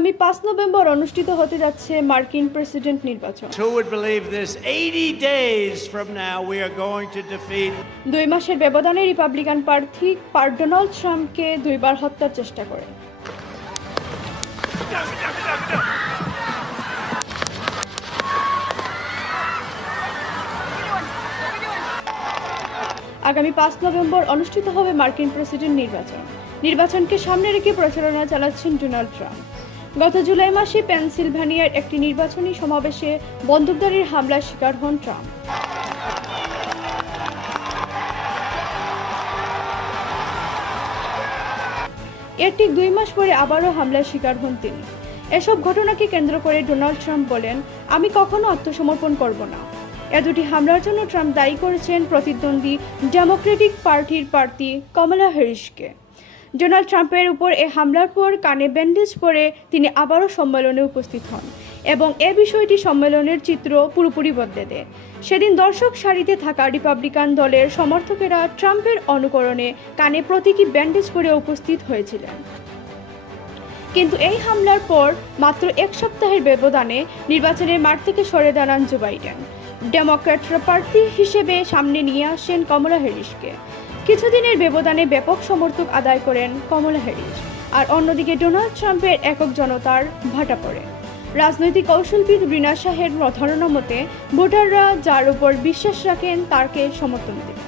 আগামী 5 নভেম্বর অনুষ্ঠিত হতে যাচ্ছে মার্কিন প্রেসিডেন্ট নির্বাচন। Who would believe this? 80 days from now we are going to defeat 2 মাসের ব্যবধানে রিপাবলিকান প্রার্থী ডোনাল্ড ট্রাম্পকে 2 বার হত্যার চেষ্টা করেন। আগামী 5 নভেম্বর অনুষ্ঠিত হবে মার্কিন প্রেসিডেন্ট নির্বাচন। নির্বাচনকে সামনে রেখে প্রচারণা চালাচ্ছেন ডোনাল্ড ট্রাম্প। গত জুলাই মাসে পেনসিলভানিয়ার একটি নির্বাচনী সমাবেশে বন্দুকধারীর হামলার শিকার হন ট্রাম্প। এর ঠিক 2 মাস পরে আবারও হামলার শিকার হন তিনি। এসব ঘটনাকে কেন্দ্র করে ডোনাল্ড ট্রাম্প বলেন, আমি কখনো আত্মসমর্পণ করব না। এ দুটি হামলার জন্য ট্রাম্প দায়ী করেছেন প্রতিদ্বন্দ্বী ডেমোক্রেটিক পার্টির প্রার্থী কমলা হ্যারিসকে। ডোনাল্ড ট্রাম্পের উপর এ হামলার পর কানে ব্যান্ডেজ পরে তিনি আবারও সম্মেলনে উপস্থিত হন এবং এ বিষয়টি সম্মেলনের চিত্র পুরোপুরি বদলে দেয়। সেদিন দর্শক সারিতে থাকা রিপাবলিকান দলের সমর্থকেরা ট্রাম্পের অনুকরণে কানে প্রতীকী ব্যান্ডেজ পরে উপস্থিত হয়েছিলেন। কিন্তু এই হামলার পর মাত্র 1 সপ্তাহের ব্যবধানে নির্বাচনের মাঠ থেকে সরে দাঁড়ান জো বাইডেন। ডেমোক্র্যাটরা প্রার্থী হিসেবে সামনে নিয়ে আসেন কমলা হ্যারিসকে। কিছুদিনের ব্যবধানে ব্যাপক সমর্থক আদায় করেন কমলা হ্যারিস, আর অন্যদিকে ডোনাল্ড ট্রাম্পের একক জনতার ভাটা পড়ে। রাজনৈতিক কৌশলবিদ রিনা শাহের ধারণা মতে ভোটাররা যার উপর বিশ্বাস রাখেন তাকে সমর্থন দেন।